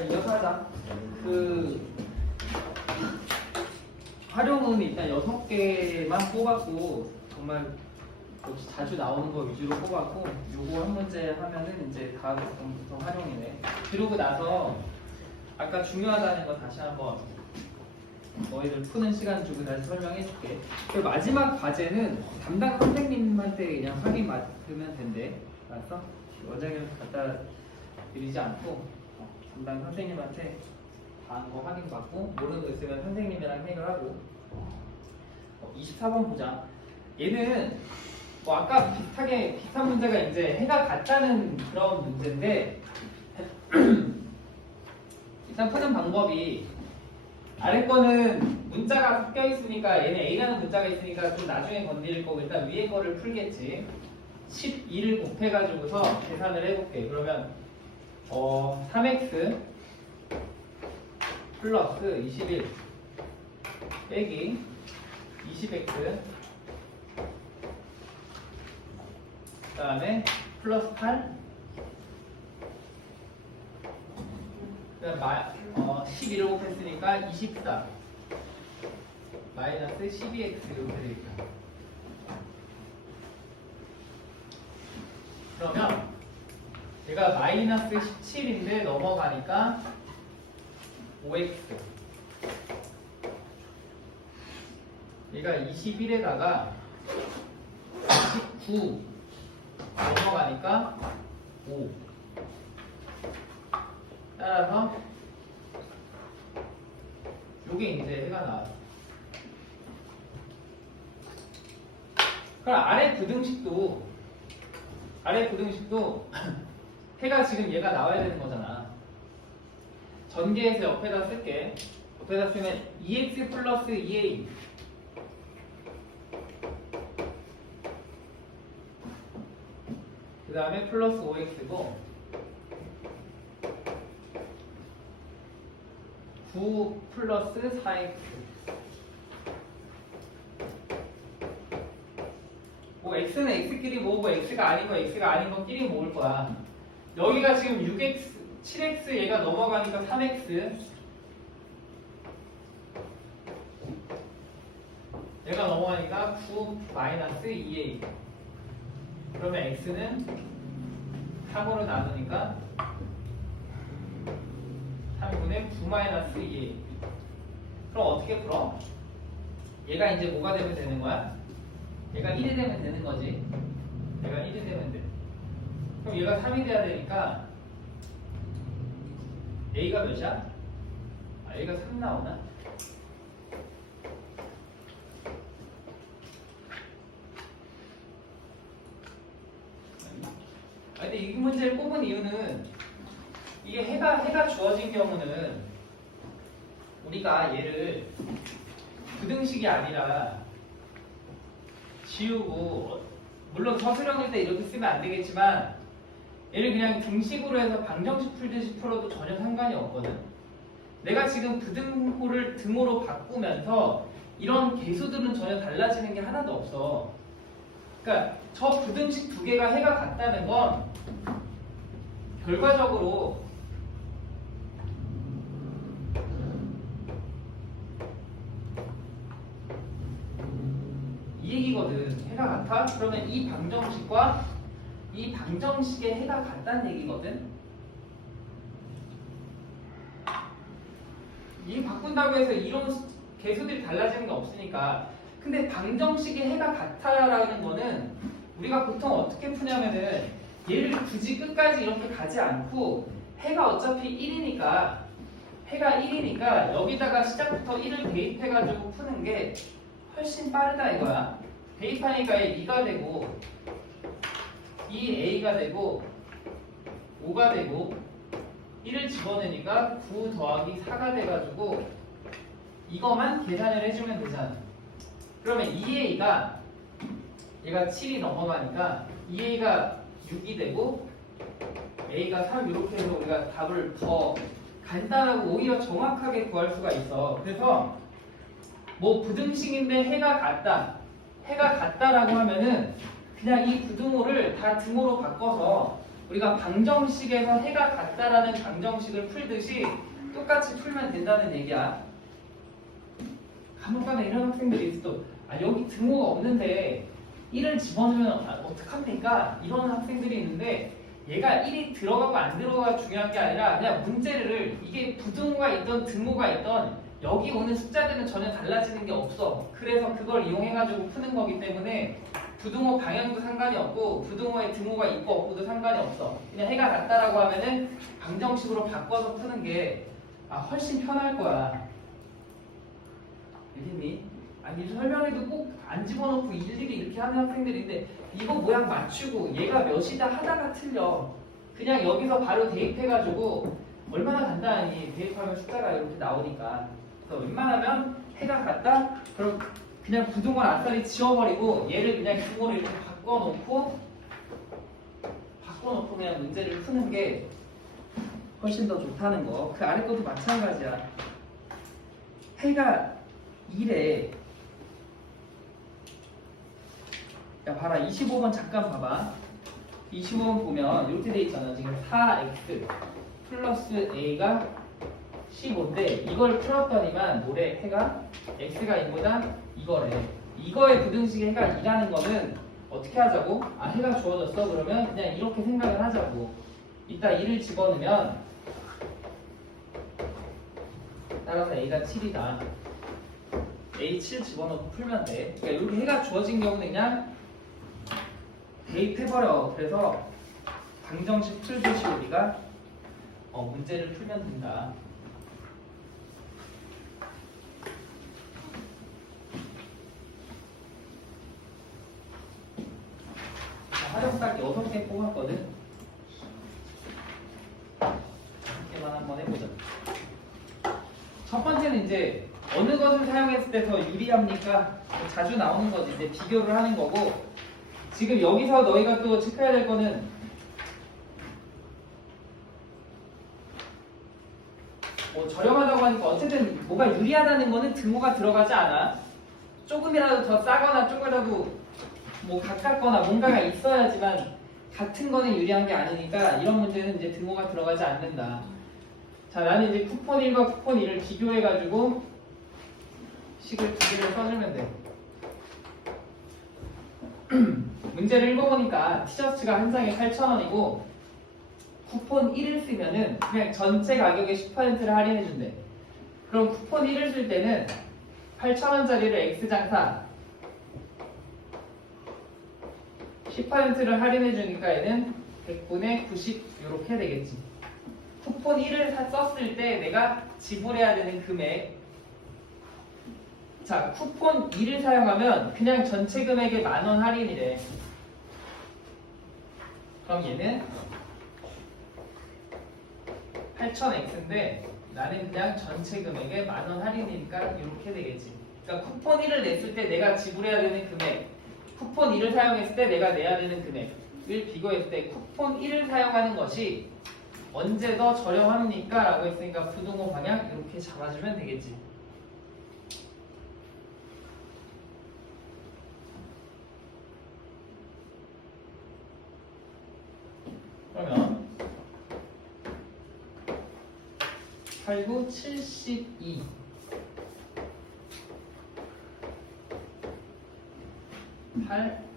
자, 이어서 하자. 활용은 일단 6개만 뽑았고, 정말 역시 자주 나오는 거 위주로 뽑았고, 요거 한 문제 하면은 이제 다음 부터 활용이네. 그러고 나서 아까 중요하다는 거 다시 한번 너희들 푸는 시간 주고 다시 설명해 줄게. 그리고 마지막 과제는 담당 선생님한테 그냥 확인 맡으면 된대. 알았어? 원장님 갖다 드리지 않고 담당 선생님한테 다 한 거 확인 받고 모르는 거 있으면 선생님이랑 해결하고. 24번 보자. 얘는 뭐 아까 비슷한 문제가 이제 해가 같다는 그런 문제인데 일단 푸는 방법이 아래 거는 문자가 섞여 있으니까 얘는 A라는 문자가 있으니까 좀 나중에 건드릴 거고 일단 위에 거를 풀겠지. 12를 곱해가지고서 계산을 해볼게. 그러면 3x 플러스 21 빼기 20x 그 다음에 플러스 8 11을 곱했으니까 24 마이너스 12x 이렇게 되겠다. 그러면 얘가 마이너스 17인데 넘어가니까 5x 얘가 21에다가 29 넘어가니까 5 따라서 요게 이제 해가 나와요. 그럼 아래 부등식도 해가 지금 얘가 나와야 되는 거잖아. 전개해서 옆에다 쓸게. 옆에다 쓰면 2x 플러스 2a 그 다음에 플러스 5x고 9 플러스 4x 뭐 x는 x끼리 모으고 x가 아닌 거 x가 아닌 거 끼리 모을 거야. 여기가 지금 6x 7x 얘가 넘어가니까 3x 얘가 넘어가니까 9 마이너스 2a 그러면 x는 3으로 나누니까 3분의 9 마이너스 2a 그럼 어떻게 풀어? 얘가 이제 뭐가 되면 되는 거야? 얘가 1이 되면 되는 거지. 얘가 1이 되면 돼. 그럼 얘가 3이 돼야 되니까 A가 몇이야? A가 3 나오나? 근데 이 문제를 뽑은 이유는 이게 해가 주어진 경우는 우리가 얘를 부등식이 아니라 지우고 물론 서술형일 때 이렇게 쓰면 안 되겠지만 얘를 그냥 등식으로 해서 방정식 풀듯이 풀어도 전혀 상관이 없거든. 내가 지금 부등호를 등호로 바꾸면서 이런 개수들은 전혀 달라지는 게 하나도 없어. 그러니까 저 부등식 두 개가 해가 같다는 건 결과적으로 이 얘기거든. 해가 같아? 그러면 이 방정식과 이 방정식의 해가 같다는 얘기거든. 이 바꾼다고 해서 이런 개수들이 달라지는 게 없으니까. 근데 방정식의 해가 같아라는 거는 우리가 보통 어떻게 푸냐면은 얘를 굳이 끝까지 이렇게 가지 않고 해가 어차피 1이니까 여기다가 시작부터 1을 대입해가지고 푸는 게 훨씬 빠르다 이거야. 대입하니까 얘 2가 되고 2a가 되고 5가 되고 1을 집어넣으니까 9 더하기 4가 돼가지고 이거만 계산을 해주면 되잖아. 그러면 2a가 얘가 7이 넘어가니까 2a가 6이 되고 a가 3 이렇게 해서 우리가 답을 더 간단하고 오히려 정확하게 구할 수가 있어. 그래서 뭐 부등식인데 해가 같다라고 하면은 그냥 이 부등호를 다 등호로 바꿔서 우리가 방정식에서 해가 같다라는 방정식을 풀듯이 똑같이 풀면 된다는 얘기야. 간혹가다 이런 학생들이 있어. 여기 등호가 없는데 1을 집어넣으면 어떡합니까? 이런 학생들이 있는데 얘가 1이 들어가고 안 들어가가 중요한 게 아니라 그냥 문제를 이게 부등호가 있던 등호가 있던 여기 오는 숫자들은 전혀 달라지는 게 없어. 그래서 그걸 이용해가지고 푸는 거기 때문에 부등호 방향도 상관이 없고 부등호의 등호가 있고 없고도 상관이 없어. 그냥 해가 같다라고 하면은 방정식으로 바꿔서 푸는 게 훨씬 편할 거야. 알겠니? 아니 설명해도 꼭 안 집어넣고 일일이 이렇게 하는 학생들인데 이거 모양 맞추고 얘가 몇이다 하다가 틀려. 그냥 여기서 바로 대입해가지고 얼마나 간단하니. 대입하면 숫자가 이렇게 나오니까. 그래서 웬만하면 해가 같다? 그럼 그냥 부등호 아싸리 지워버리고 얘를 그냥 등호를 이렇게 바꿔놓고 그냥 문제를 푸는 게 훨씬 더 좋다는 거. 그 아래 것도 마찬가지야. 해가 1에 야 봐라 25번 잠깐 봐봐. 25번 보면 이렇게 돼 있잖아. 지금 4x 플러스 a가 15인데 이걸 풀었더니만 뭐래? 해가 x가 2보다 이거래. 이거의 부등식의 해가 2라는 거는 어떻게 하자고? 해가 주어졌어? 그러면 그냥 이렇게 생각을 하자고. 이따 2를 집어넣으면 따라서 a가 7이다. a 7 집어넣고 풀면 돼. 그러니까 이렇게 해가 주어진 경우는 그냥 대입해버려. 그래서 방정식 풀듯이 우리가 문제를 풀면 된다. 활용 딱 6개 뽑았거든. 6개만 한번 해보자. 첫 번째는 이제 어느 것을 사용했을 때 더 유리합니까? 자주 나오는 거지. 이제 비교를 하는 거고, 지금 여기서 너희가 또 체크해야 될 거는 저렴하다고 하니까 어쨌든 뭐가 유리하다는 거는 등호가 들어가지 않아. 조금이라도 더 싸거나 조금이라도 가깝거나 뭔가가 있어야지만 같은 거는 유리한 게 아니니까 이런 문제는 이제 등호가 들어가지 않는다. 자, 나는 이제 쿠폰 1과 쿠폰 2를 비교해가지고 식을 2개를 써주면 돼. 문제를 읽어보니까 티셔츠가 한 장에 8,000원이고 쿠폰 1을 쓰면은 그냥 전체 가격의 10%를 할인해준대. 그럼 쿠폰 1을 쓸 때는 8,000원짜리를 X장사 10%를 할인해주니까 얘는 100분의 90 이렇게 되겠지. 쿠폰 1을 썼을 때 내가 지불해야 되는 금액. 자, 쿠폰 2를 사용하면 그냥 전체 금액의 10,000원 할인이래. 그럼 얘는 8,000X인데 나는 그냥 전체 금액의 10,000원 할인이니까 이렇게 되겠지. 그러니까 쿠폰 1을 냈을 때 내가 지불해야 되는 금액, 쿠폰 2를 사용했을 때 내가 내야 되는 금액을 비교했을 때 쿠폰 1을 사용하는 것이 언제 더 저렴합니까? 라고 했으니까 부등호 방향 이렇게 잡아주면 되겠지. 그러면 8, 9, 72 8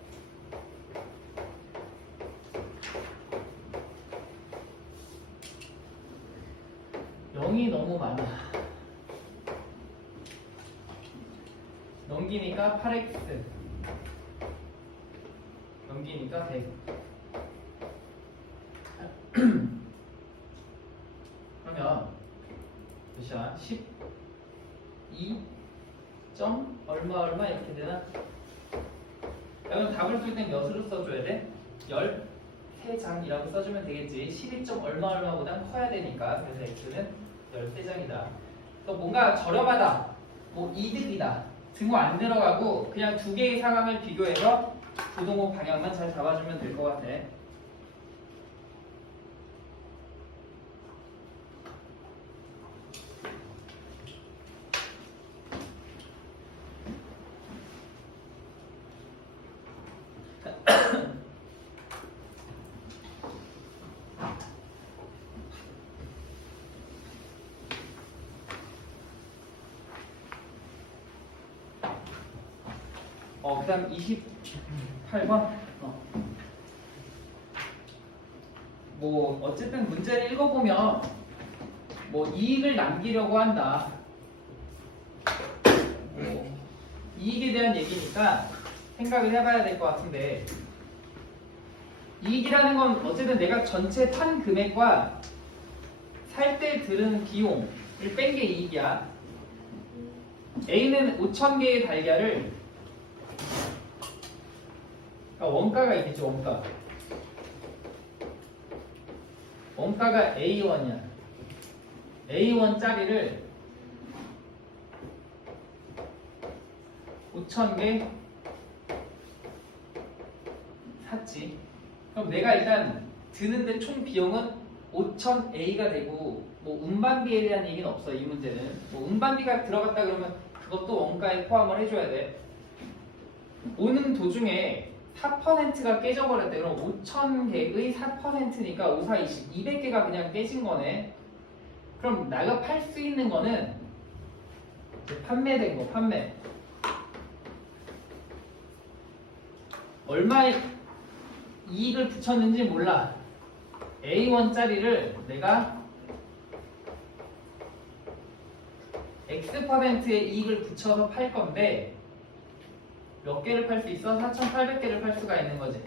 0이 너무 많아. 넘기니까 8x 넘기니까 100. 그러면 몇이야? 12 점 얼마 이렇게 되나? 그럼 답을 쓸 땐 몇으로 써줘야 돼? 13장이라고 써주면 되겠지. 12점 얼마보다 커야 되니까. 그래서 x는 13장이다. 또 뭔가 저렴하다, 이득이다, 등호 안 들어가고 그냥 두 개의 상황을 비교해서 부등호 방향만 잘 잡아주면 될 것 같아. 그다음 28번. 뭐 어쨌든 문제를 읽어보면 뭐 이익을 남기려고 한다. 뭐 이익에 대한 얘기니까 생각을 해봐야 될 것 같은데, 이익이라는 건 어쨌든 내가 전체 판 금액과 살 때 드는 비용을 뺀 게 이익이야. A는 5,000개의 달걀을, 그러니까 원가가 있겠죠. 원가가 A1이야. A1짜리를 5,000개 샀지. 그럼 내가 일단 드는데 총 비용은 5,000A가 되고, 뭐 운반비에 대한 얘기는 없어. 이 문제는 뭐 운반비가 들어갔다 그러면 그것도 원가에 포함을 해줘야 돼. 오는 도중에 4%가 깨져버렸대. 그럼 5,000개의 4%니까 5, 4, 20, 200개가 그냥 깨진 거네. 그럼 내가 팔 수 있는 거는 판매된 거, 판매. 얼마의 이익을 붙였는지 몰라. A1짜리를 내가 X%의 이익을 붙여서 팔 건데, 몇 개를 팔 수 있어? 4,800개를 팔 수가 있는 거지.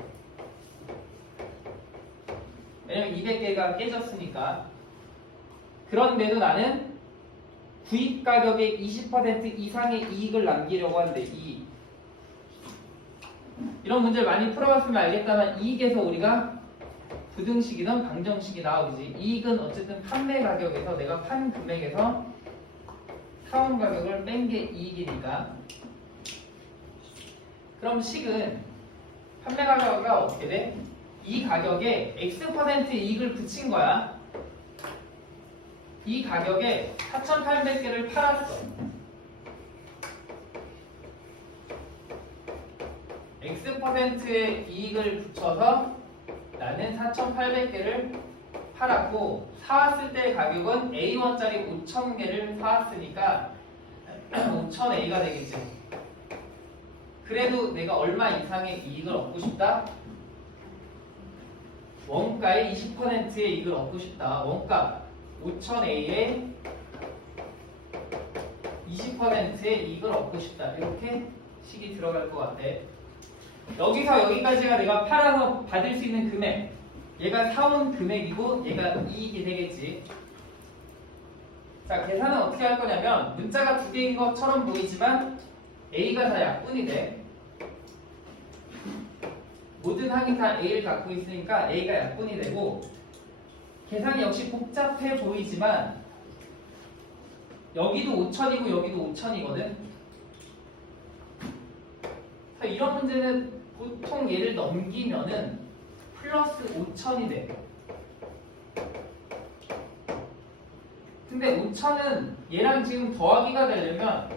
왜냐면 200개가 깨졌으니까. 그런데도 나는 구입 가격의 20% 이상의 이익을 남기려고 하는데, 이런 문제를 많이 풀어봤으면 알겠다만, 이익에서 우리가 부등식이든 방정식이 나오지. 이익은 어쨌든 판매 가격에서 내가 판 금액에서 사온 가격을 뺀 게 이익이니까. 그럼 식은 판매 가격이 어떻게 돼? 이 가격에 X% 이익을 붙인 거야. 이 가격에 4,800개를 팔았어. X%의 이익을 붙여서 나는 4,800개를 팔았고, 사왔을 때 가격은 A1짜리 5,000개를 사왔으니까 5,000A가 되겠지. 그래도 내가 얼마 이상의 이익을 얻고 싶다? 원가의 20%의 이익을 얻고 싶다. 원가 5,000A에 20%의 이익을 얻고 싶다. 이렇게 식이 들어갈 것 같아. 여기서 여기까지가 내가 팔아서 받을 수 있는 금액. 얘가 사온 금액이고 얘가 이익이 되겠지. 자, 계산은 어떻게 할 거냐면, 문자가 두 개인 것처럼 보이지만 A가 다 약분이 돼. 모든 항이 다 A를 갖고 있으니까 A가 약분이 되고, 계산이 역시 복잡해 보이지만 여기도 5,000이고 여기도 5,000이거든. 이런 문제는 보통 얘를 넘기면은 플러스 5,000이 돼. 근데 5,000은 얘랑 지금 더하기가 되려면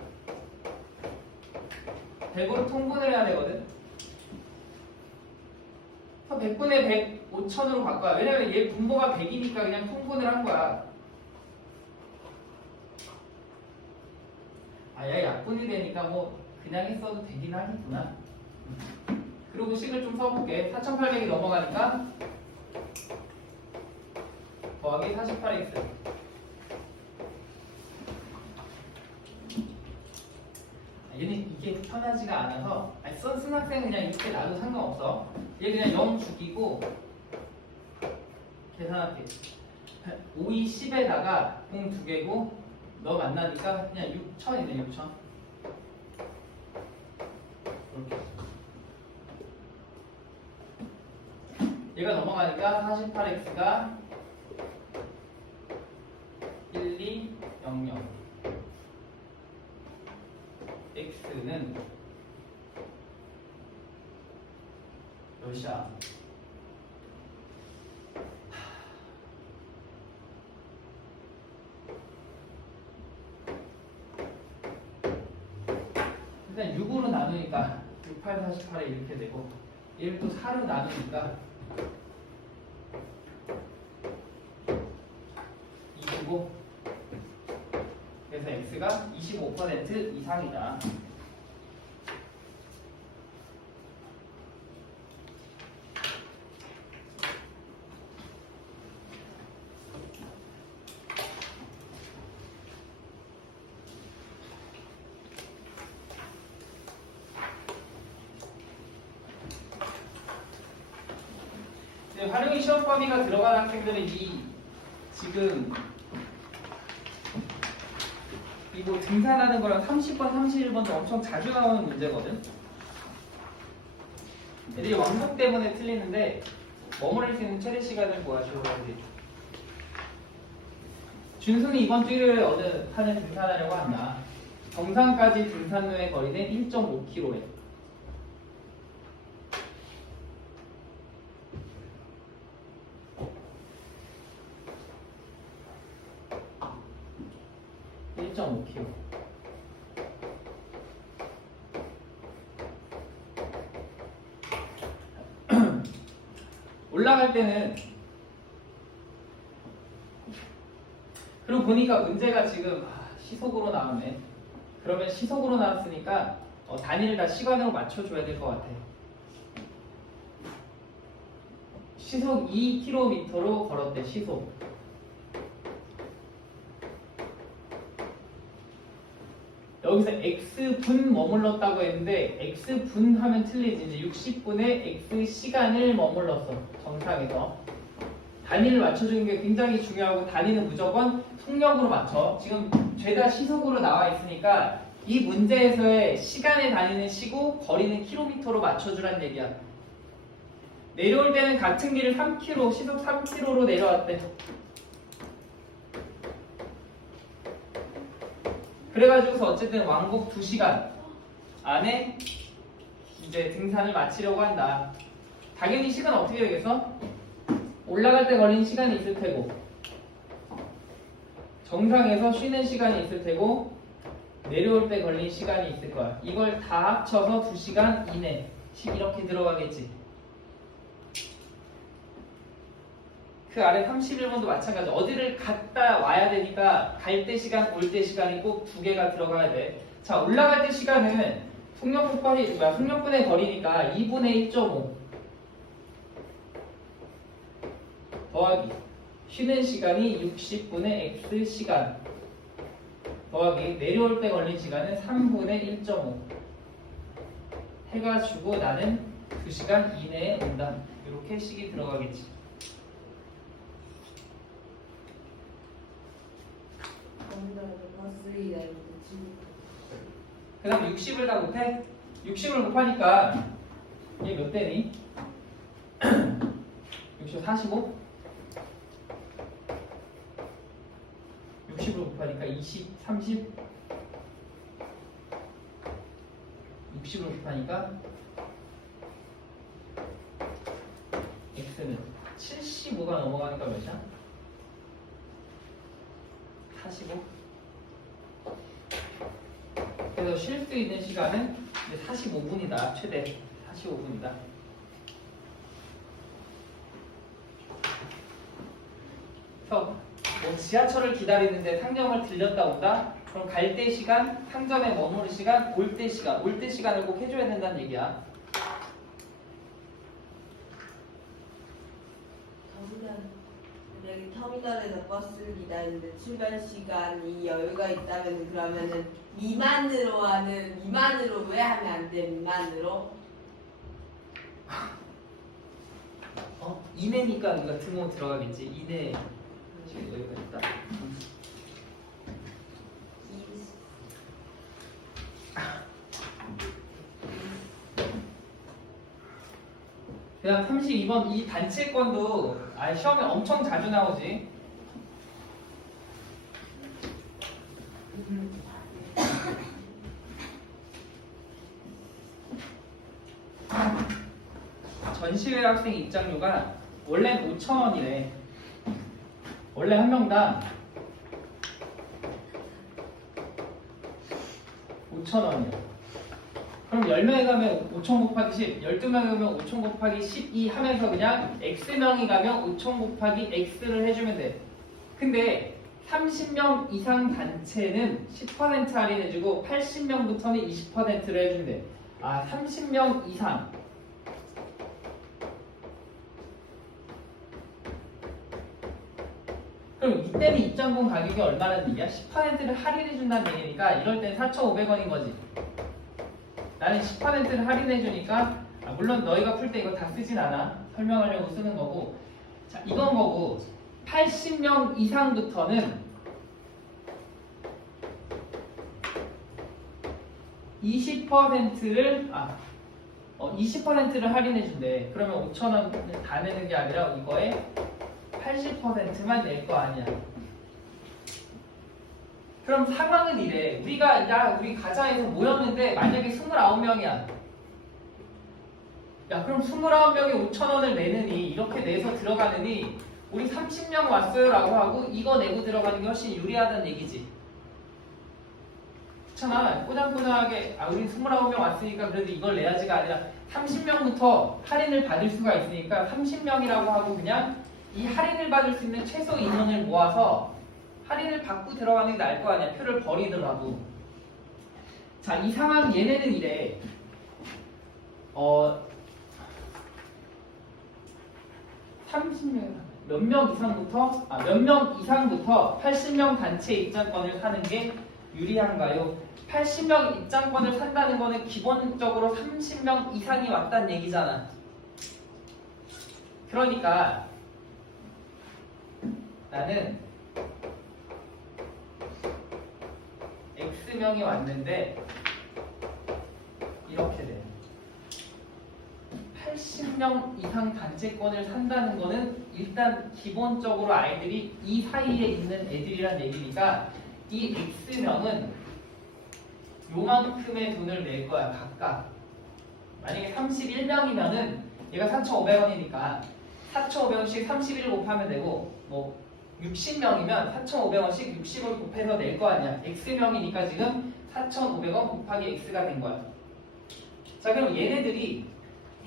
100으로 통분을 해야 되거든. 100분의 100, 5,000으로 바꿔야. 왜냐면 얘 분모가 100이니까 그냥 통분을 한 거야. 얘 약분이 되니까 뭐 그냥 했어도 되긴 하겠구나. 그리고 식을 좀 써볼게. 4,800이 넘어가니까 더하기 48x. 얘는 이게 편하지가 않아서, 쓴 학생은 그냥 이렇게 놔도 상관없어. 얘 그냥 0 죽이고 계산할게. 5, 2, 10에다가 공 2개고 너 만나니까 그냥 6,000이네. 6,000. 이렇게. 얘가 넘어가니까 48x가 1, 2, 0, 0. x는 몇이야? 일단 6으로 나누니까 6, 8, 48에 이렇게 되고, 얘를 또 4로 나누니까 2고, 그래서 x가 25% 이상이다. 활용이 시험 범위가 들어간 학생들은 지금 이거 등산하는 거랑 30번, 31번도 엄청 자주 나오는 문제거든. 애들이 왕복 때문에 틀리는데 머무를 수 있는 최대 시간을 구하시오. 준수는 이번 주 일요일에 어느 산에 등산하려고 한다. 정상까지 등산로의 거리는 1.5km에. 올라갈 때는 그리고 보니까 문제가 지금 시속으로 나오네. 그러면 시속으로 나왔으니까 단위를 다 시간으로 맞춰줘야 될 것 같아. 시속 2km로 걸었대. 시속. 여기서 x분 머물렀다고 했는데 x분 하면 틀리지. 이제 60분의 x시간을 머물렀어. 정상에서. 단위를 맞춰주는 게 굉장히 중요하고 단위는 무조건 속력으로 맞춰. 지금 죄다 시속으로 나와 있으니까 이 문제에서의 시간의 단위는 시고 거리는 킬로미터로 맞춰주란 얘기야. 내려올 때는 같은 길을 3km, 시속 3km로 내려왔대. 그래가지고서 어쨌든 왕복 2시간 안에 이제 등산을 마치려고 한다. 당연히 시간 어떻게 되겠어? 올라갈 때 걸린 시간이 있을 테고 정상에서 쉬는 시간이 있을 테고 내려올 때 걸린 시간이 있을 거야. 이걸 다 합쳐서 2시간 이내 이렇게 들어가겠지. 그 아래 31번도 마찬가지. 어디를 갔다 와야 되니까 갈 때 시간, 올 때 시간이 꼭 두 개가 들어가야 돼. 자, 올라갈 때 시간은 속력분의 거리니까 2분의 1.5 더하기 쉬는 시간이 60분의 x시간 더하기 내려올 때 걸린 시간은 3분의 1.5 해가지고 나는 2시간 이내에 온다. 이렇게 식이 들어가겠지. 그 다음 60을 다 곱해? 60을 곱하니까 이게 몇 대니? 60, 45? 60을 곱하니까 20, 30 60을 곱하니까 x는 75가 넘어가니까 몇이야? 45. 그래서 쉴 수 있는 시간은 이제 45분이다. 최대 45분이다. 그래서 뭐 지하철을 기다리는데 상점을 들렸다 온다? 그럼 갈 때 시간, 상점에 머무를 시간, 올 때 시간, 올 때 시간을 꼭 해줘야 된다는 얘기야. 여기 터미널에서 버스를 기다리는데 출발 시간이 여유가 있다면 그러면은 미만으로 왜 하면 안 돼? 미만으로? 이내니까 우리가 등호 들어가겠지. 이내 지금 여기까지 있다. 그다음 32번 이 단체권도 시험에 엄청 자주 나오지. 전시회 학생 입장료가 원래는 5,000원이래. 원래 한 명당 5,000원이야. 그럼 10명이 가면 5,000 곱하기 10, 12명이 가면 5,000 곱하기 12 하면서 그냥 X명이 가면 5,000 곱하기 X를 해주면 돼. 근데 30명 이상 단체는 10% 할인해주고 80명부터는 20%를 해준대. 30명 이상. 그럼 이때는 입장권 가격이 얼마라는 얘기야? 10%를 할인해준다는 얘기니까 이럴 땐 4,500원인 거지. 나는 10%를 할인해주니까 물론 너희가 풀 때 이거 다 쓰진 않아. 설명하려고 쓰는 거고. 자, 이건 거고 80명 이상부터는 20%를 20%를 할인해 준대. 그러면 5,000원을 다 내는 게 아니라 이거에 80%만 낼 거 아니야. 그럼 상황은 이래. 우리 가자에서 모였는데 만약에 29명이야. 야, 그럼 29명이 5,000원을 내느니 이렇게 내서 들어가느니 우리 30명 왔어요 라고 하고 이거 내고 들어가는 게 훨씬 유리하다는 얘기지. 그렇잖아. 꼬장꼬장하게 우리 29명 왔으니까 그래도 이걸 내야지가 아니라 30명부터 할인을 받을 수가 있으니까 30명이라고 하고 그냥 이 할인을 받을 수 있는 최소 인원을 모아서 할인을 받고 들어가는 게 나을 거 아니야. 표를 버리더라도. 자, 이 상황 얘네는 이래. 30명 몇 명 이상부터 80명 단체 입장권을 사는 게 유리한가요? 80명 입장권을 산다는 거는 기본적으로 30명 이상이 왔다는 얘기잖아. 그러니까 나는 X명이 왔는데 이렇게 돼. 80명 이상 단체권을 산다는 거는 일단 기본적으로 아이들이 이 사이에 있는 애들이란 얘기니까 이 X명은 요만큼의 돈을 낼 거야, 각각. 만약에 31명이면은 얘가 4,500원이니까 4,500원씩 31 곱하면 되고, 뭐 60명이면 4,500원씩 60을 곱해서 낼 거 아니야. X명이니까 지금 4,500원 곱하기 X가 된 거야. 자, 그럼 얘네들이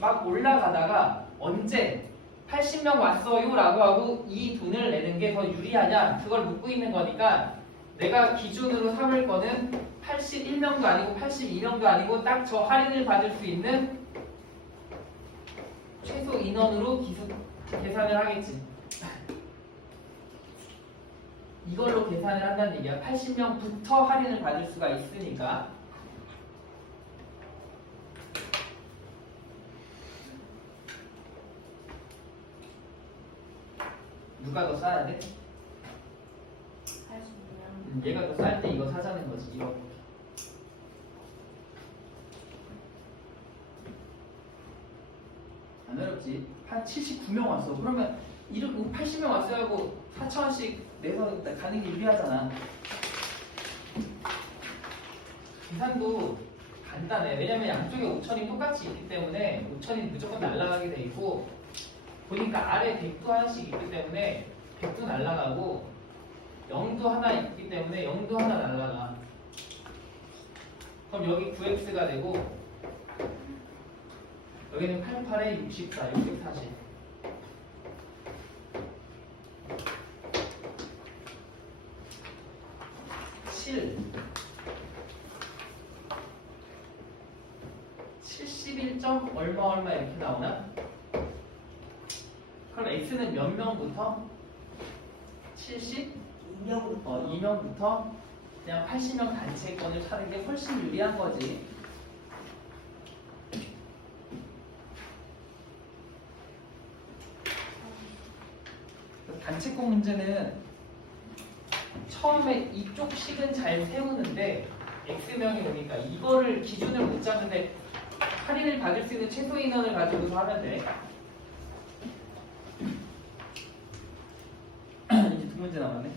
막 올라가다가 언제 80명 왔어요 라고 하고 이 돈을 내는 게 더 유리하냐, 그걸 묻고 있는 거니까 내가 기준으로 삼을 거는 81명도 아니고 82명도 아니고 딱 저 할인을 받을 수 있는 최소 인원으로 계산을 하겠지. 이걸로 계산을 한다는 얘기야. 80명부터 할인을 받을 수가 있으니까. 누가 더 싸야 돼? 80명. 얘가 더 쌀 때 이거 사자는 거지. 이거. 안 어렵지. 한 79명 왔어. 그러면 80명 왔어야 하고 4,000원씩 내서 가는 게 유리하잖아. 계산도 간단해. 왜냐면 양쪽에 5천이 똑같이 있기 때문에 5천이 무조건 날아가게 돼 있고, 보니까 아래 100도 하나씩 있기 때문에 100도 날아가고 0도 하나 있기 때문에 0도 하나 날아가. 그럼 여기 9x가 되고 여기는 88에 64, 640. 칠 71점 얼마 이렇게 나오나? 그럼 x는 몇 명부터? 2명부터. 2명부터 그냥 80명 단체권을 사는 게 훨씬 유리한 거지. 단체권 문제는 처음에 이쪽 식은 잘 세우는데 X명이 오니까 이거를 기준을 못 잡는데 할인을 받을 수 있는 최소 인원을 가지고서 하면 돼. 이제 두 문제 남았네.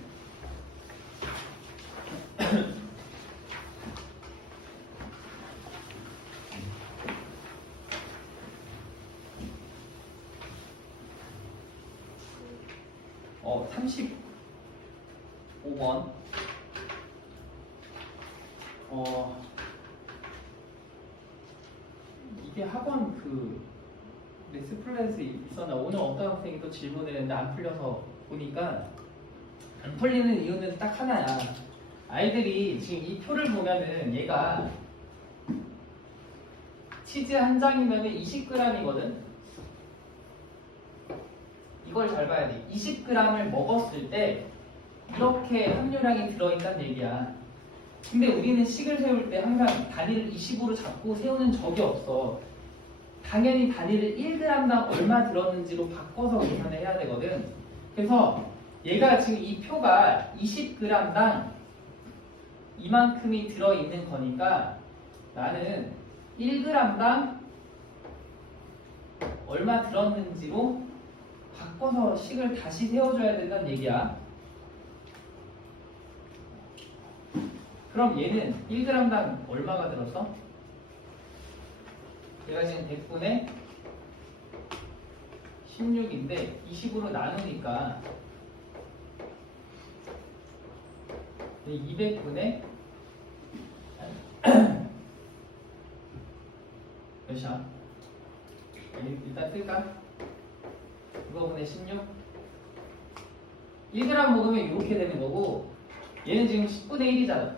어, 35번. 이게 학원 레스플랜스 있었나? 오늘 어떤 학생이 또 질문을 했는데 안 풀려서 보니까 안 풀리는 이유는 딱 하나야. 아이들이 지금 이 표를 보면은 얘가 치즈 한 장이면 20g이거든? 이걸 잘 봐야 돼. 20g을 먹었을 때 이렇게 함유량이 들어있다는 얘기야. 근데 우리는 식을 세울 때 항상 단위를 20으로 잡고 세우는 적이 없어. 당연히 단위를 1g당 얼마 들었는지로 바꿔서 계산을 해야 되거든. 그래서 얘가 지금 이 표가 20g당 이만큼이 들어있는 거니까 나는 1g당 얼마 들었는지로 바꿔서 식을 다시 세워줘야 된다는 얘기야. 그럼 얘는 1g당 얼마가 들었어? 얘가 지금 100분의 16인데 20으로 나누니까 200분의 몇이야? 일단 뜰까? 이거 분의 16 1g 먹으면 이렇게 되는 거고 얘는 지금 10분의 1이잖아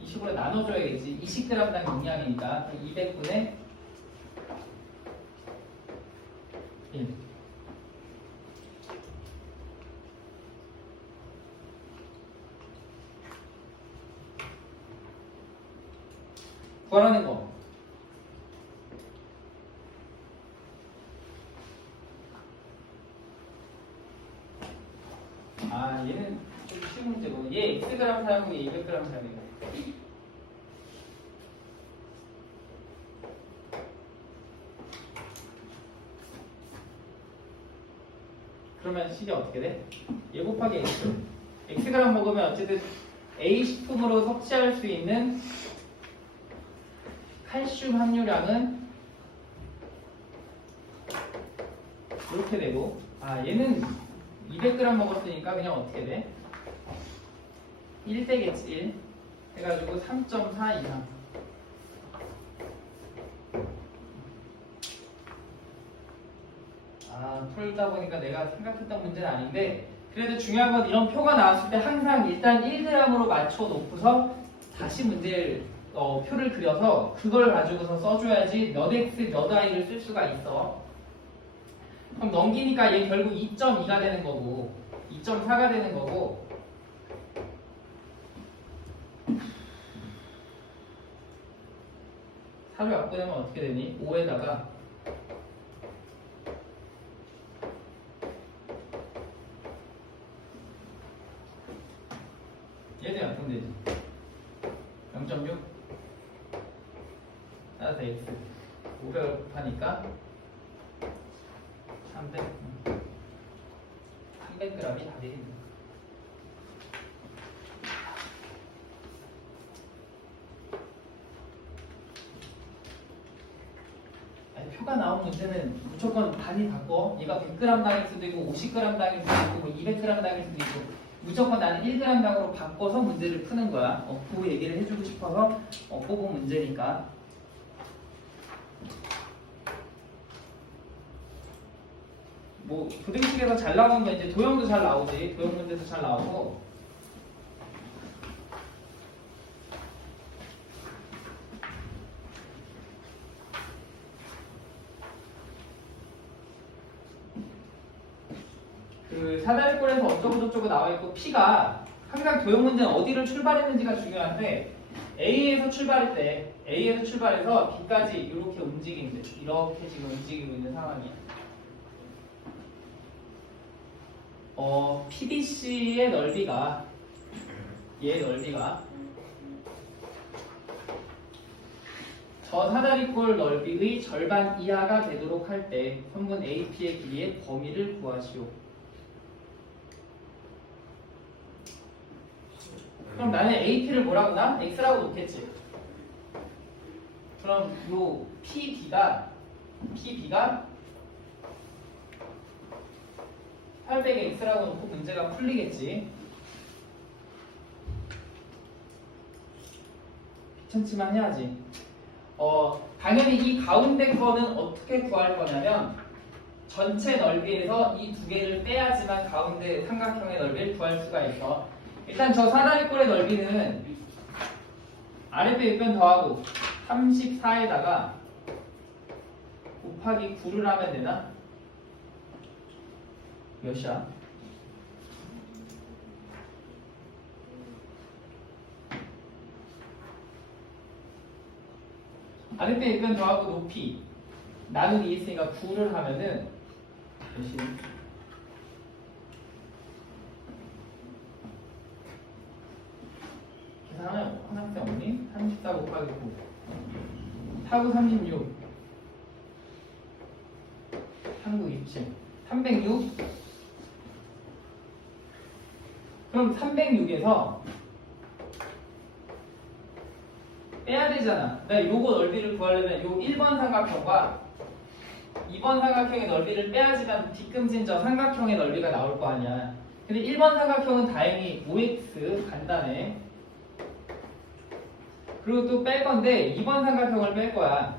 20으로 나눠줘야겠지 20g당 용량이니까 200분의 1 구하라는 거 얘는 좀 쉬운 문제고 얘 Xg 사용해 200g 사용해 그러면 식이 어떻게 돼? 얘 곱하기 X Xg 먹으면 어쨌든 A 식품으로 섭취할 수 있는 칼슘 함유량은 이렇게 되고 얘는 200g 먹었으니까 그냥 어떻게 돼? 1 되겠지 1 해가지고 3.4 이상 풀다 보니까 내가 생각했던 문제는 아닌데 그래도 중요한 건 이런 표가 나왔을 때 항상 일단 1g으로 맞춰 놓고서 다시 문제를 표를 그려서 그걸 가지고서 써줘야지 몇 x 몇 y를 쓸 수가 있어. 그럼 넘기니까 얘 결국 2.2가 되는 거고 2.4가 되는 거고 사를 갖고 되면 어떻게 되니? 5에다가 얘도 약분되지 0.6 따라서 x 500을 곱하니까 300g이 답이 됩니다. 표가 나온 문제는 무조건 단위 바꿔. 얘가 100g당일 수도 있고 50g당일 수도 있고 뭐 200g당일 수도 있고 무조건 나는 1g당으로 바꿔서 문제를 푸는 거야. 그 얘기를 해주고 싶어서 뽑은 문제니까. 뭐 부등식에서 잘 나오는 건 이제 도형도 잘 나오지. 도형 문제도 잘 나오고. 그 사다리꼴에서 어쩌고저쩌고 나와 있고 P가 항상 도형 문제는 어디를 출발했는지가 중요한데 A에서 출발할 때 A에서 출발해서 B까지 이렇게 움직이는 이렇게 지금 움직이고 있는 상황이야. PBC의 넓이가 얘 넓이가 저 사다리꼴 넓이의 절반 이하가 되도록 할 때 선분 AP의 길이의 범위를 구하시오. 그럼 나는 AP를 뭐라고 했나? X라고 놓겠지. 그럼 요 PB가 800X라고 놓고 문제가 풀리겠지. 귀찮지만 해야지. 당연히 이 가운데 거는 어떻게 구할 거냐면 전체 넓이에서 이 두 개를 빼야지만 가운데 삼각형의 넓이를 구할 수가 있어. 일단 저 사다리꼴의 넓이는 아랫배 윗변 더하고 34에다가 곱하기 9를 하면 되나? 몇이야? 아랫배 일변 더하고 높이 나누기 있으니까 9를 하면은 몇이? 계산하면 학생 없니? 34 곱하기 9 4, 9, 36 3, 9, 27 306 그럼 306에서 빼야 되잖아. 그러니까 요거 넓이를 구하려면 요 1번 삼각형과 2번 삼각형의 넓이를 빼야지만 뒤끔진 저 삼각형의 넓이가 나올 거 아니야. 근데 1번 삼각형은 다행히 5x 간단해. 그리고 또 뺄 건데 2번 삼각형을 뺄 거야.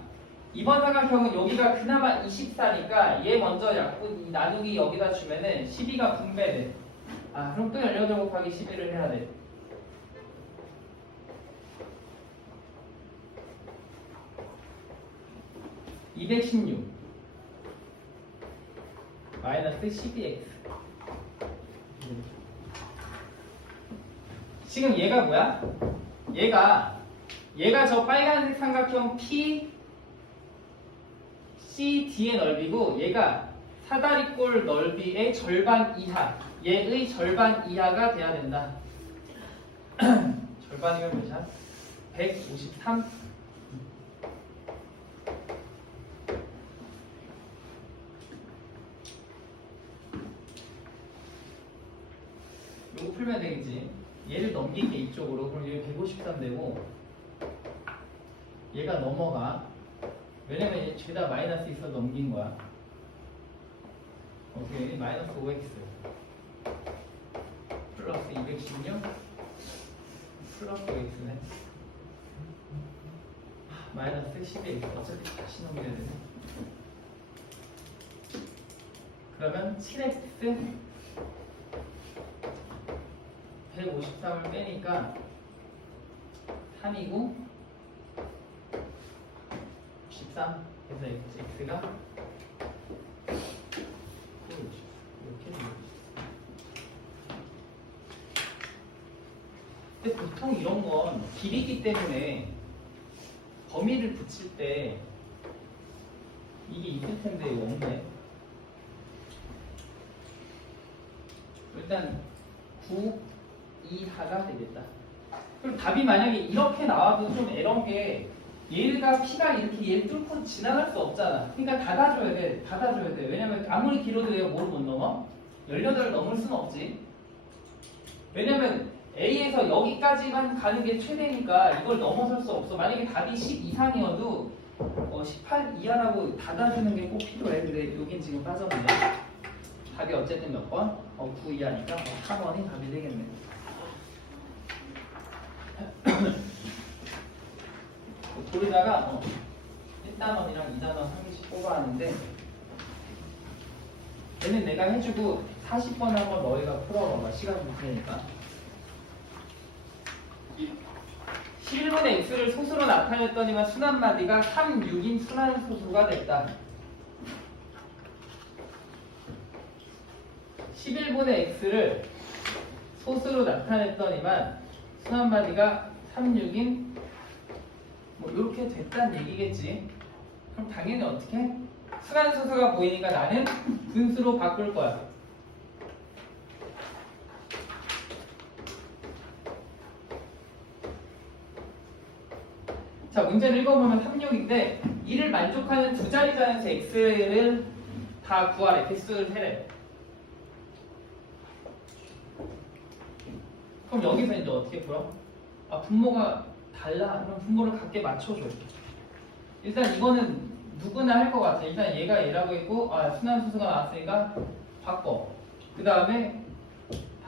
2번 삼각형은 여기가 그나마 24니까 얘 먼저 약분 나누기 여기다 주면은 12가 분배돼. 아 그럼 또 18 곱하기 11을 해야 돼. (216) 마이너스 12x. 지금 얘가 뭐야? 얘가 저 빨간색 삼각형 PCD의 넓이고 얘가 사다리꼴 넓이의 절반 이하, 얘의 절반 이하가 돼야 된다. 절반이면 몇이야? 153. 이거 풀면 되겠지. 얘를 넘길게 이쪽으로. 그럼 여기 153 되고 얘가 넘어가. 왜냐면 얘 뒤에다 마이너스 있어 넘긴 거야. 오케이. 마이너스 5x 플러스 216 플러스 5x네. 마이너스 12x. 어차피 다시 넘겨야 되네. 그러면 7x 153을 빼니까 3이고 13. 그래서 x가 9, 이렇게 되겠지. 근데 보통 이런 건 길이기 때문에 범위를 붙일 때 이게 있을 텐데 이거 없네. 일단 9 이하가 되겠다. 그럼 답이 만약에 이렇게 나와도 좀 에러인 게 얘가 P가 이렇게 얘를 뚫고 지나갈 수 없잖아. 그러니까 닫아줘야 돼. 닫아줘야 돼. 왜냐면 아무리 길어도 얘가 뭘 못 넘어? 18을 넘을 수는 없지. 왜냐면 A에서 여기까지만 가는 게 최대니까 이걸 넘어설 수 없어. 만약에 답이 10 이상이어도 18 이하라고 닫아주는 게 꼭 필요해. 근데 여긴 지금 빠졌네. 답이 어쨌든 몇 번? 9 이하니까 3번이 답이 되겠네. 고르다가 1단원이랑 2단원 한 개씩 뽑아왔는데 얘는 내가 해주고 40번 한번 너희가 풀어봐봐. 시간 좀 되니까. 11분의 x를 소수로 나타냈더니만 순환마디가 3, 6인 순환소수가 됐다. 11분의 x를 소수로 나타냈더니만 순환마디가 3, 6인 뭐 이렇게 됐다는 얘기겠지. 그럼 당연히 어떻게? 순환소수가 보이니까 나는 분수로 바꿀 거야. 자, 문제를 읽어보면 36인데 이를 만족하는 두 자리 자연수 x를 다 구하래. 개수를 세래. 그럼 여기서 이제 어떻게 풀어? 아, 분모가 달라. 그럼 분모를 각게 맞춰줘. 일단 이거는 누구나 할 것 같아. 일단 얘가 얘라고 했고 순환소수가 나왔으니까 바꿔. 그 다음에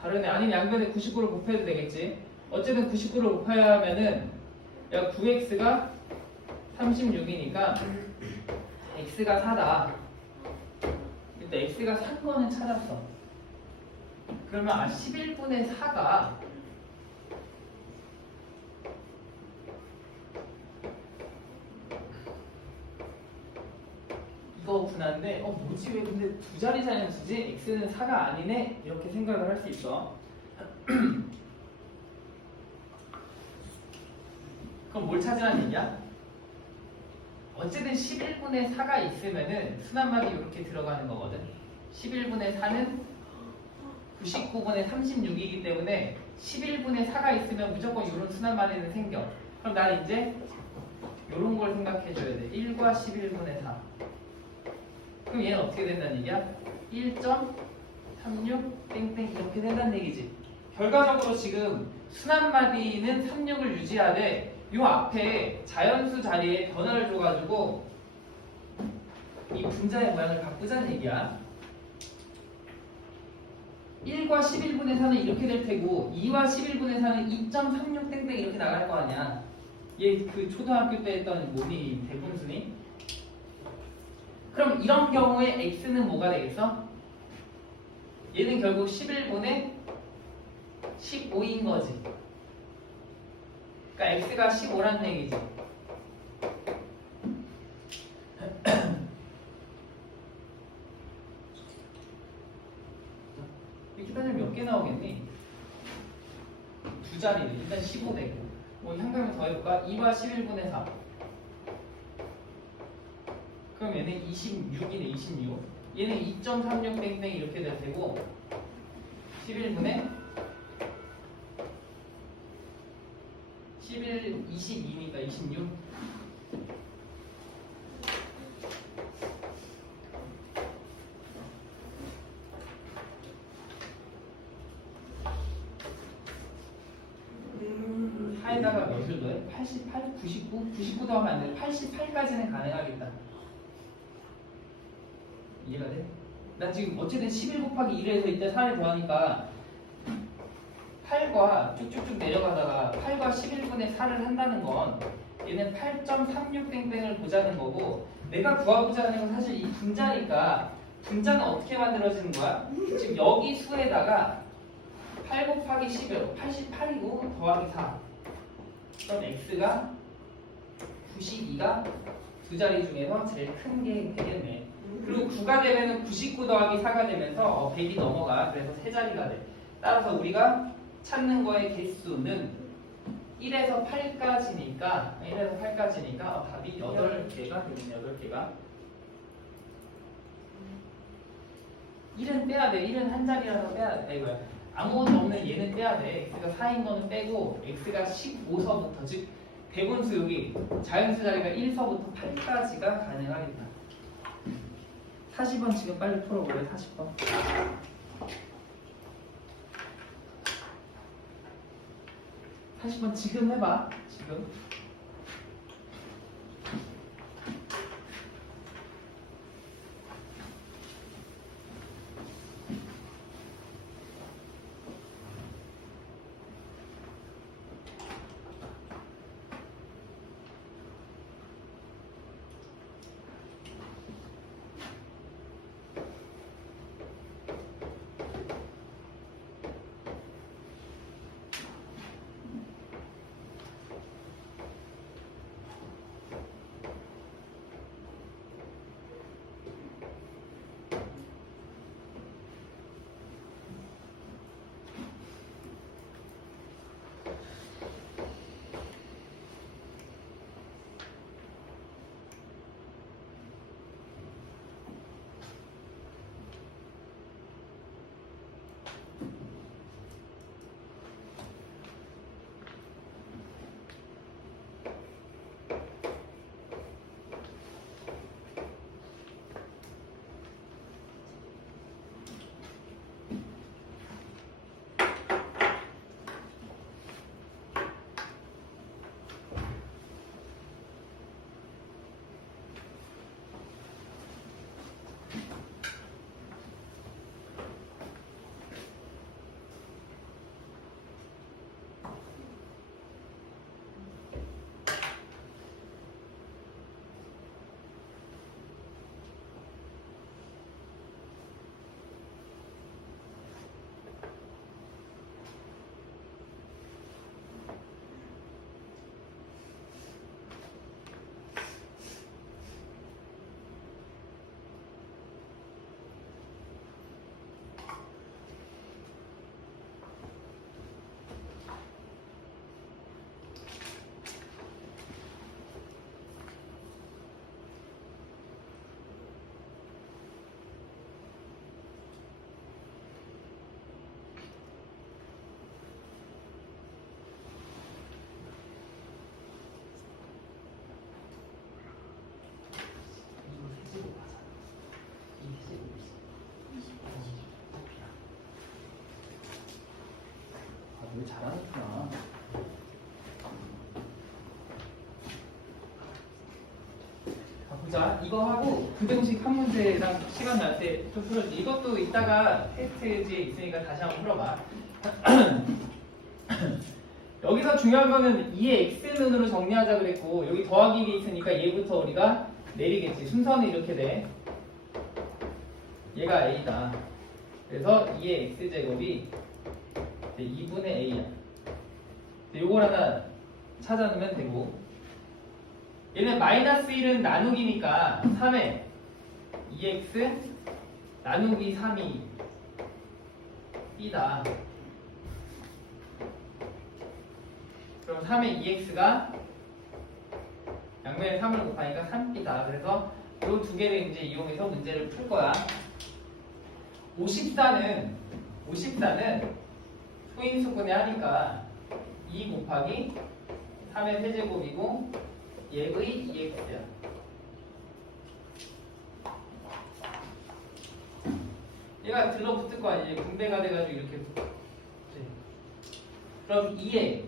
다른 애 아니면 양변에 99를 곱해도 되겠지. 어쨌든 99를 곱해야 하면은 9x가 36이니까 x가 4다. 일단 x가 3번을 찾았어. 그러면 11분의 4가 이거구나인데 뭐지 왜 근데 두 자리 자연수지? x는 4가 아니네? 이렇게 생각을 할 수 있어. 그럼 뭘 찾으라는 얘기야? 어쨌든 11분의 4가 있으면은 순환마디 이렇게 들어가는 거거든. 11분의 4는 99분의 36이기 때문에 11분의 4가 있으면 무조건 이런 순환마디는 생겨. 그럼 난 이제 이런 걸 생각해 줘야 돼. 1과 11분의 4. 그럼 얘는 어떻게 된다는 얘기야? 1.36 땡땡 이렇게 된다는 얘기지. 결과적으로 지금 순환마디는 36을 유지하되 요 앞에 자연수 자리에 변화를 줘가지고 이 분자의 모양을 바꾸자는 얘기야. 1과 11분의 4는 이렇게 될 테고 2와 11분의 4는 2.36 땡땡 이렇게 나갈 거 아니야. 얘 그 초등학교 때 했던 뭐니 대분수니? 그럼 이런 경우에 x는 뭐가 되겠어? 얘는 결국 11분의 15인 거지. 그러니까 x가 15란 얘기지. 이렇게 따지면 몇 개 나오겠니? 두 자리를 일단 15 되고 뭐 한가면 더 해볼까? 2와 11분의 4. 그럼 얘는 26이네. 26. 얘는 2.36 땡땡 이렇게 될 테고 11분의 11, 22니까 26. 하에다가 몇을 더해? 88, 99? 99 더하면 안 돼. 88까지는 가능하겠다. 이해가 돼? 나 지금 어쨌든 11 곱하기 1에서 이때 4를 더하니까 8과 쭉쭉쭉 내려가다가 8과 11분의 4를 한다는 건 얘는 8.36 땡땡을 보자는 거고 내가 구하고자 하는 건 사실 이 분자니까 분자는 어떻게 만들어지는 거야? 지금 여기 수에다가 8 곱하기 11, 88이고 더하기 4 그럼 x가 92가 두 자리 중에서 제일 큰 게 되겠네. 그리고 9가 되면 99 더하기 4가 되면서 100이 넘어가. 그래서 세 자리가 돼. 따라서 우리가 찾는 거의 개수는 1에서 8까지니까 답이 8개가 되겠네. 8개가 1은 빼야 돼. 1은 한 자리라서 빼야 돼. 이거야. 아무것도 없는 얘는 빼야 돼. x가 4인 거는 빼고 x가 15서부터 즉 대분수 여기 자연수 자리가 1서부터 8까지가 가능하겠다. 40번 지금 빨리 풀어볼래? 40번. 40번 지금 해봐. 지금. 왜 잘하는구나. 자, 보자. 이거 하고 부등식 한 문제랑 시간 날 때 좀 풀어주지. 이것도 이따가 테스트지에 있으니까 다시 한번 풀어봐. 여기서 중요한 거는 2의 x는으로 정리하자 그랬고 여기 더하기 게 있으니까 얘부터 우리가 내리겠지. 순서는 이렇게 돼. 얘가 a다. 그래서 2의 x제곱이 2분의 a야. 요걸 하나 찾아놓으면 되고 얘는 마이너스 1은 나누기니까 3에 2x 나누기 3이 b다. 그럼 3의 2x가 양면에 3을 곱하니까 3b다. 그래서 이 두 개를 이제 이용해서 문제를 풀 거야. 54는 소인수분해 하니까 2 곱하기 3의 세제곱이고 얘의 2x야. 얘가 들러붙을 거 아니에요. 분배가 돼가지고 이렇게 붙어. 그럼 2의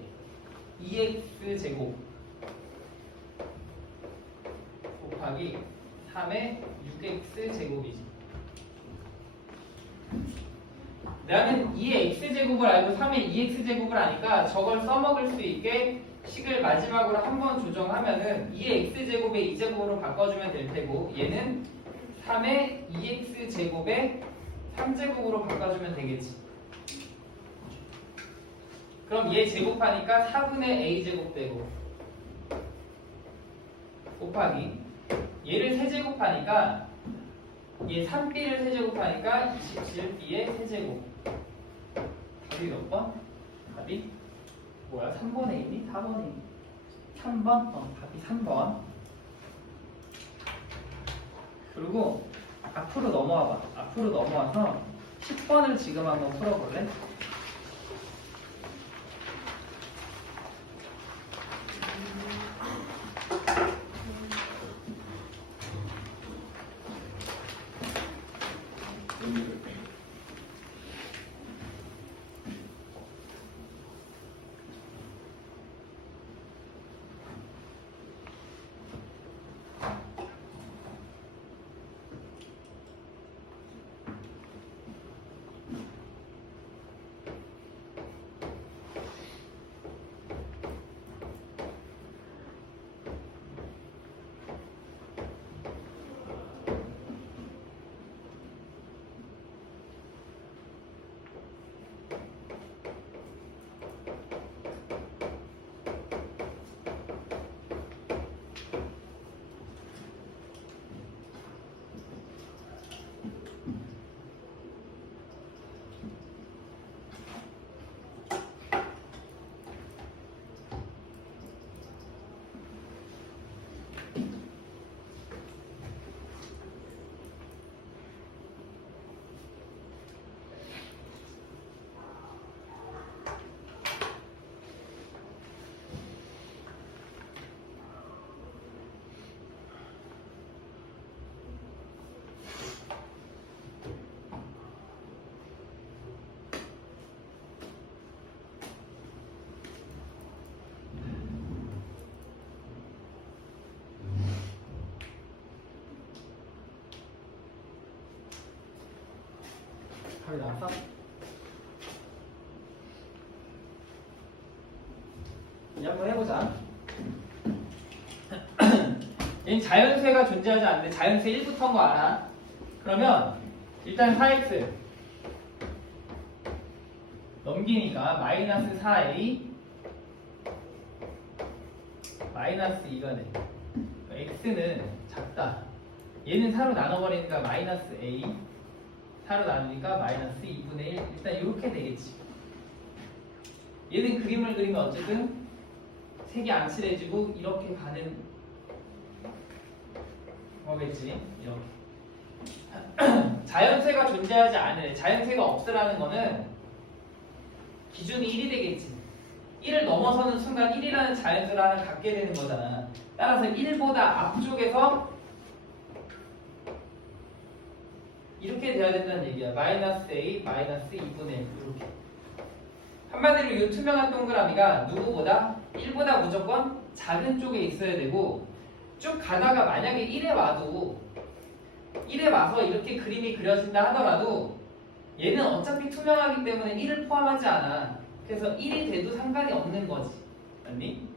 2x 제곱 곱하기 3의 6x 제곱이지. 나는 2의 x제곱을 알고 3의 2x제곱을 아니까 저걸 써먹을 수 있게 식을 마지막으로 한번 조정하면은 2의 x제곱의 2제곱으로 바꿔주면 될 테고 얘는 3의 2x제곱의 3제곱으로 바꿔주면 되겠지. 그럼 얘 제곱하니까 4분의 a제곱 되고 곱하기 얘를 세제곱하니까 얘 3b를 세제곱하니까 27b의 세제곱. 답이 몇 번? 답이 뭐야? 3번에 있니? 4번에 있니? 3번? 답이 3번. 그리고 앞으로 넘어와봐. 앞으로 넘어와서 10번을 지금 한번 풀어볼래? 답이 나왔어? 이제 한번 해보자. 얘는 자연수가 존재하지 않는데 자연수 1부터인 거 알아? 그러면 일단 4x 넘기니까 마이너스 4a 마이너스 2가 돼. x는 작다. 얘는 4로 나눠버리니까 마이너스 a 4로 나누니까 마이너스 2분의 1. 일단 이렇게 되겠지. 얘는 그림을 그리면 어쨌든 색이 안 칠해지고 이렇게 가는 거겠지. 이렇게. 자연수가 존재하지 않을, 자연수가 없으라는 거는 기준이 1이 되겠지. 1을 넘어서는 순간 1이라는 자연수를 하나 갖게 되는 거잖아. 따라서 1보다 앞쪽에서 이렇게 돼야 된다는 얘기야. 마이너스 a 마이너스 2분의 1 이렇게. 한마디로 이 투명한 동그라미가 누구보다 1보다 무조건 작은 쪽에 있어야 되고 쭉 가다가 만약에 1에 와도 1에 와서 이렇게 그림이 그려진다 하더라도 얘는 어차피 투명하기 때문에 1을 포함하지 않아. 그래서 1이 돼도 상관이 없는 거지. 맞니?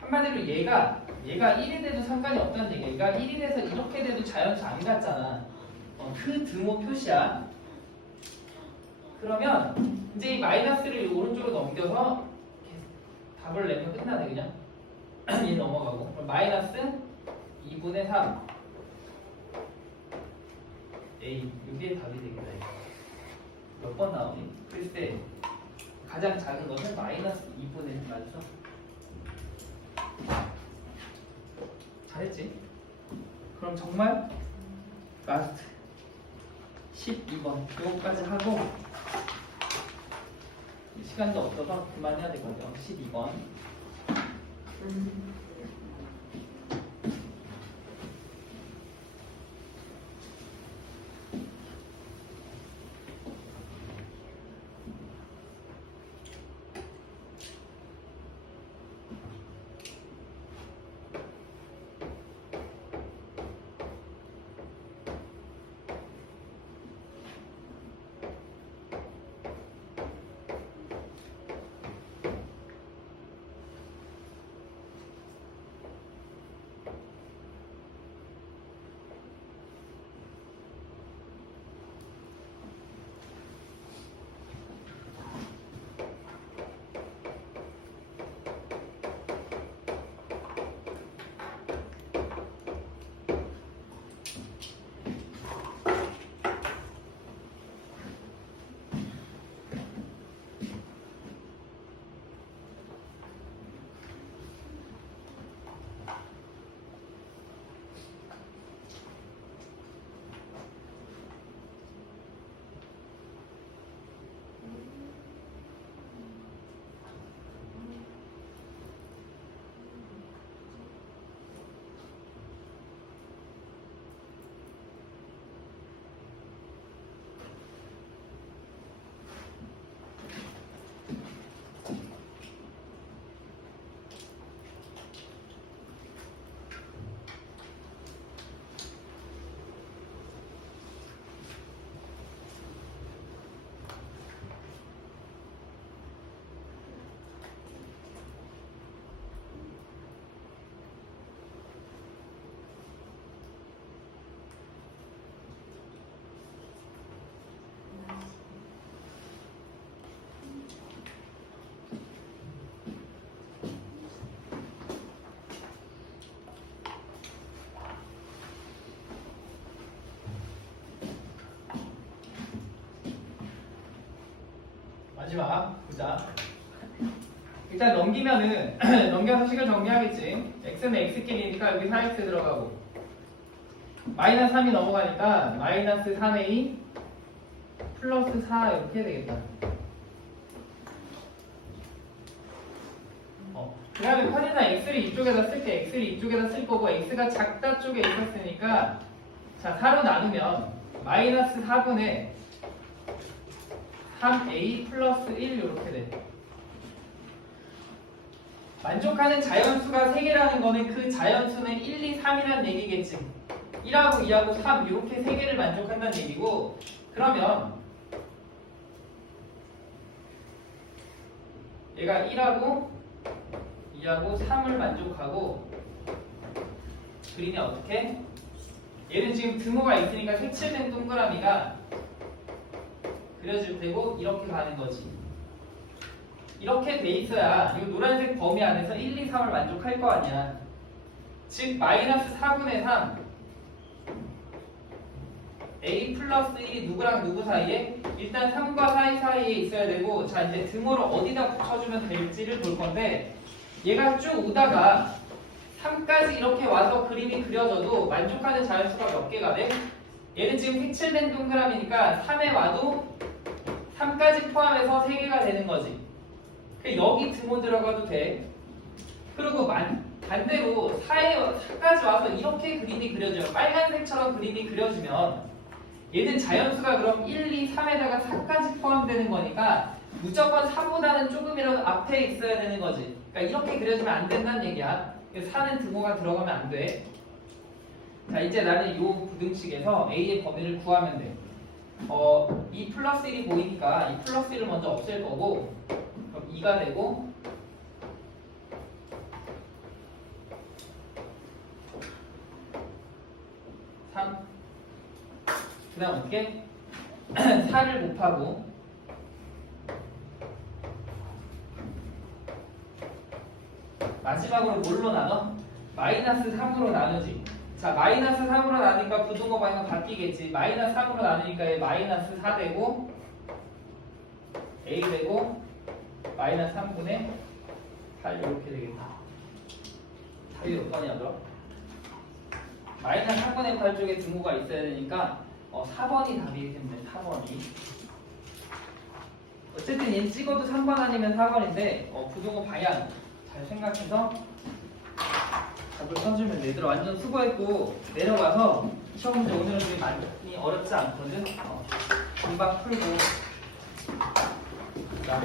한마디로 얘가 1이 돼도 상관이 없다는 얘기야. 얘가 1이 돼서 이렇게 돼도 자연수 안 같잖아. 그 드모 표시야. 그러면 이제 이 마이너스를 오른쪽으로 넘겨서 답을 내면 끝나네 그냥. 얘 넘어가고 그럼 마이너스 2분의 3 A 이게 답이 되겠다. 몇 번 나오니? 글쎄 가장 작은 것은 마이너스 2분의 1 맞죠? 잘했지? 그럼 정말 라스트 12번 요거까지 하고 시간도 없어서 그만해야 되거든요. 12번 마지막 보자. 일단 넘기면은 넘겨서 식을 정리하겠지. x는 x끼리니까 여기 4x 들어가고 마이너스 3이 넘어가니까 마이너스 3a 플러스 4 이렇게 되겠다. 그 다음에 컷이나 x를 이쪽에다 쓸게. x를 이쪽에다 쓸 거고 x가 작다 쪽에 있었으니까 자 4로 나누면 마이너스 4분의 3a 플러스 1 이렇게 돼. 만족하는 자연수가 3개라는 거는 그 자연수는 1, 2, 3이라는 얘기겠지. 1하고 2하고 3 이렇게 3개를 만족한다는 얘기고 그러면 얘가 1하고 2하고 3을 만족하고 그림이 어떻게? 얘는 지금 등호가 있으니까 색칠된 동그라미가 그려질 테고 이렇게 가는 거지. 이렇게 돼 있어야 이 노란색 범위 안에서 1, 2, 3을 만족할 거 아니야. 즉 마이너스 4분의 3 a 플러스 1이 누구랑 누구 사이에? 일단 3과 4 사이에 있어야 되고 자 이제 등호를 어디다 붙여주면 될지를 볼 건데 얘가 쭉 오다가 3까지 이렇게 와서 그림이 그려져도 만족하는 자연수가 몇 개가 돼? 얘는 지금 색칠된 동그라미니까 3에 와도 3까지 포함해서 3개가 되는 거지. 여기 등호 들어가도 돼. 그리고 반대로 4까지 와서 이렇게 그림이 그려져요. 빨간색처럼 그림이 그려지면 얘는 자연수가 그럼 1, 2, 3에다가 4까지 포함된 되는 거니까 무조건 4보다는 조금이라도 앞에 있어야 되는 거지. 그러니까 이렇게 그려주면 안 된다는 얘기야. 4는 등호가 들어가면 안 돼. 자, 이제 나는 이 부등식에서 A의 범위를 구하면 돼. 이 플러스 1이 보이니까 이 플러스 1을 먼저 없앨 거고, 그럼 2가 되고, 3. 그 다음 어떻게? 4를 곱하고, 마지막으로 뭘로 나눠? 마이너스 3으로 나누지. 자, 마이너스 3으로 나누니까 부등호 방향 바뀌겠지. 마이너스 3으로 나누니까 얘 마이너스 4 되고 A 되고 마이너스 3분의 8 이렇게 되겠다. 답이 몇 번이야 그럼? 마이너스 3분의 8 쪽에 등호가 있어야 되니까 4번이 답이겠네. 4번이. 어쨌든 얘 찍어도 3번 아니면 4번인데 부등호 방향 잘 생각해서 답을 써주면 돼. 얘들아 완전 수고했고 내려가서 시험 문제 오늘은 되게 많이 어렵지 않거든. 금방 풀고 자